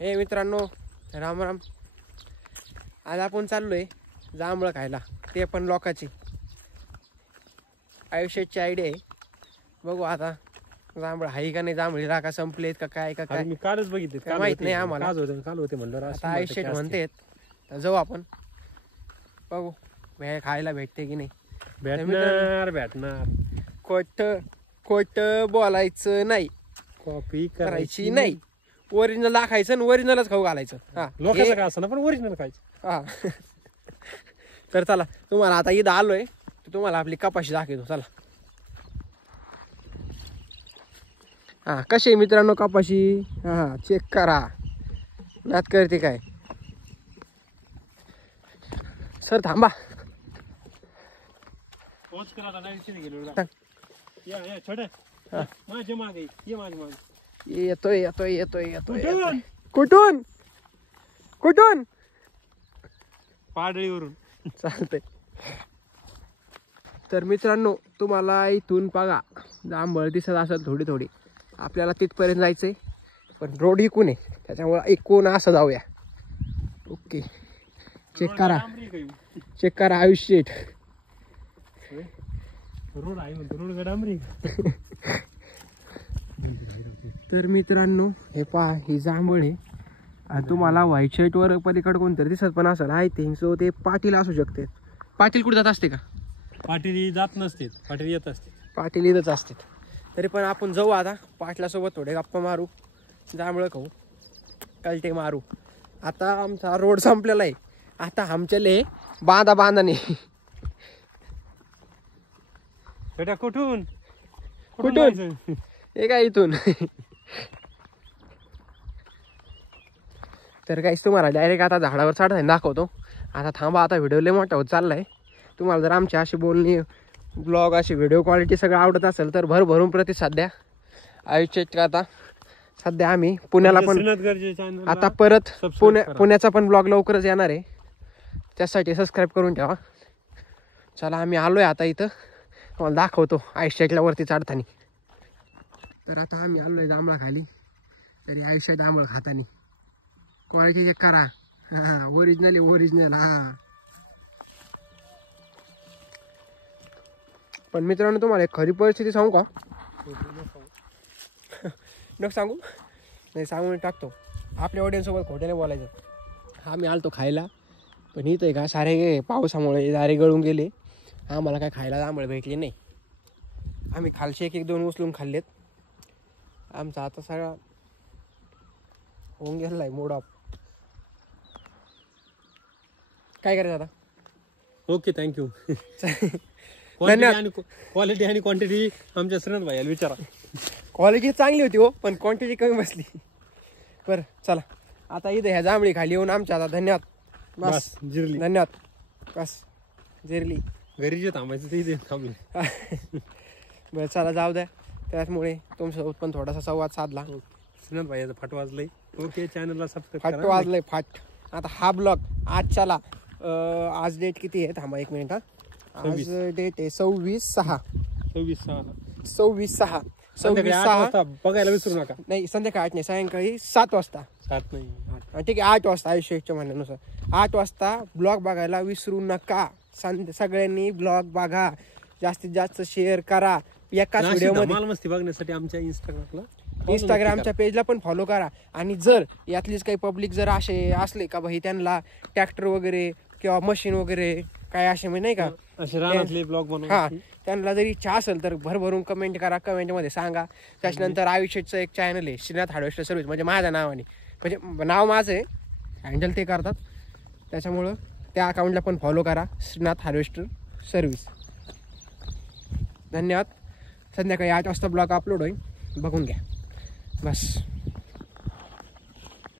हे मित्रांनो, राम राम. आज आपण चाललोय जांभळं खायला, ते पण लोकांची आयुष्याची आयडिया आहे. बघू आता जांभळ आहे का नाही, जांभळीला का संपलेत का काय का काय. मी कालच बघितले, माहित नाही आम्हाला. काल होते म्हणलं आता आयुष्यात म्हणतेत तर जाऊ आपण, बघू खायला भेटते की नाही. भेटणार. खोट बोलायचं नाही, कॉपी करायची नाही, ओरिजिनल दाखायचं आणि ओरिजिनलच खाऊ घालायचं. हा लोकांचं काय असं ना, पण ओरिजिनल खायचं. हा तर चला, तुम्हाला आता इथं आलोय तर तुम्हाला आपली कपाशी दाखवतो. चला. हा कशी मित्रांनो कपाशी, हा चेक करा. नात करते काय सर, थांबा. येतोय येतोय येतोय येतोय. कुठून कुठून? पाडळीवरून. चालतंय. तर मित्रांनो, तुम्हाला इथून बघा जांभळ दिसत असेल थोडी थोडी. आपल्याला तिथपर्यंत जायचंय, पण रोड इकून आहे, त्याच्यामुळे इकून असं जाऊया. ओके, चेक करा चेक करा. आयुष्य रोड आहे म्हणतो, रोड गडामरी. तर मित्रांनो, हे पहा, ही जांभळ आहे. आणि तुम्हाला व्हाईट शर्ट वर पलीकडे कोणतरी दिसत पण असेल. आय थिंक सो ते पाटील असू शकते. पाटील कुठे जात असते का? पाटील जात नसते, पाटील येत असते. पाटील इथंच असते. तरी पण आपण जाऊ आता पाटलासोबत, थोडे गप्पा मारू, जांभळं खाऊ, कलटे मारू. आता आमचा रोड संपलेला आहे. आता आमच्याले बांधाने. बेटा कुठून कुठून? हे काय इथून. तर काहीच तुम्हाला डायरेक्ट आता झाडावर चढताना दाखवतो. आता थांबा, आता व्हिडिओ लय मोठा होत चाललाय. तुम्हाला जर आमची अशी बोलणी, ब्लॉग, अशी व्हिडिओ क्वालिटी सगळं आवडत असेल तर भरभरून प्रतिसाद द्या. आयुष्यात आता सध्या आम्ही पुण्याला पण, आता परत पुण्याचा पण ब्लॉग लवकरच येणार आहे, त्यासाठी सबस्क्राईब करून ठेवा. चला, आम्ही आलोय आता इथं, तुम्हाला दाखवतो आयुष्यातल्या वरती चढताना. तर आता आम्ही आलोय जांभळा खाली, तरी आयुष्यात आंबळ खातानी. क्वालिटी चेक करा. हा ओरिजिनल आहे, ओरिजिनल. हा पण मित्रांनो, तुम्हाला एक खरी परिस्थिती सांगू का? नको सांगू, नाही सांगून टाकतो. आपल्या ऑडियन्ससोबत खोट्याने बोलायचं. हा मी आलतो खायला, पण इथं आहे का सारे पावसामुळे दारे गळून गेले. आम्हाला काय खायला जांभळ भेटले नाही. आम्ही खालचे एक दोन उचलून खाल्लेत. आमचा आता सगळा होऊन गेला आहे मूड ऑफ. काय करायचं आता? Okay, thank you. धन्यवाद. क्वालिटी आणि क्वांटिटी आमच्या श्रीनाथ भाईला विचारा. क्वालिटी चांगली होती हो, पण क्वांटिटी कमी बसली. बरं चला, आता इथं ह्या जांभळी खाली येऊन आमच्या आता धन्यवाद. बस जिरली. धन्यवाद. बस जिरली. घरी जे थांबायचं ते थांबले. बरं चला, जाऊ द्या. त्यामुळे तुमच्यासोबत पण थोडासा संवाद साधला. श्रीनाथ भाईचं फाट वाजलंय. ओके, चॅनलला सबस्क्राईब फाट वाजलंय फाट. आता हा ब्लॉग आज चला, आज डेट किती आहे? थांबा एक मिनिट. आज डेट आहे 26/6. 26/6 बघायला विसरू नका. नाही, संध्याकाळी 8 नाही, सायंकाळी 7 वाजता. 7 नाही, ठीक आहे, 8 वाजता आयुष्याच्या म्हणण्यानुसार 8 वाजता ब्लॉग बघायला विसरू नका. सगळ्यांनी ब्लॉग बघा, जास्तीत जास्त शेअर करा. एकाच व्हिडिओमध्ये मस्ती बघण्यासाठी आमच्या इंस्टाग्रामच्या पेजला पण फॉलो करा. आणि जर यातलीच काही पब्लिक जर असे असले का भाई, त्यांना ट्रॅक्टर वगैरे किंवा मशीन वगैरे काय असे म्हणजे नाही का, रानातले ब्लॉग बनवा, हा त्यांना जर इच्छा असेल तर भरभरून कमेंट करा, कमेंटमध्ये सांगा. त्याच्यानंतर आयुष्याचं एक चॅनल आहे श्रीनाथ हार्वेस्टर सर्व्हिस, म्हणजे माझ्या नावाने, म्हणजे नाव माझं आहे, हँडल ते करतात. त्याच्यामुळं त्या अकाउंटला पण फॉलो करा, श्रीनाथ हार्वेस्टर सर्व्हिस. धन्यवाद. संध्याकाळी 8 वाजता ब्लॉग अपलोड होईल, बघून घ्या. बस.